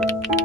Thank you.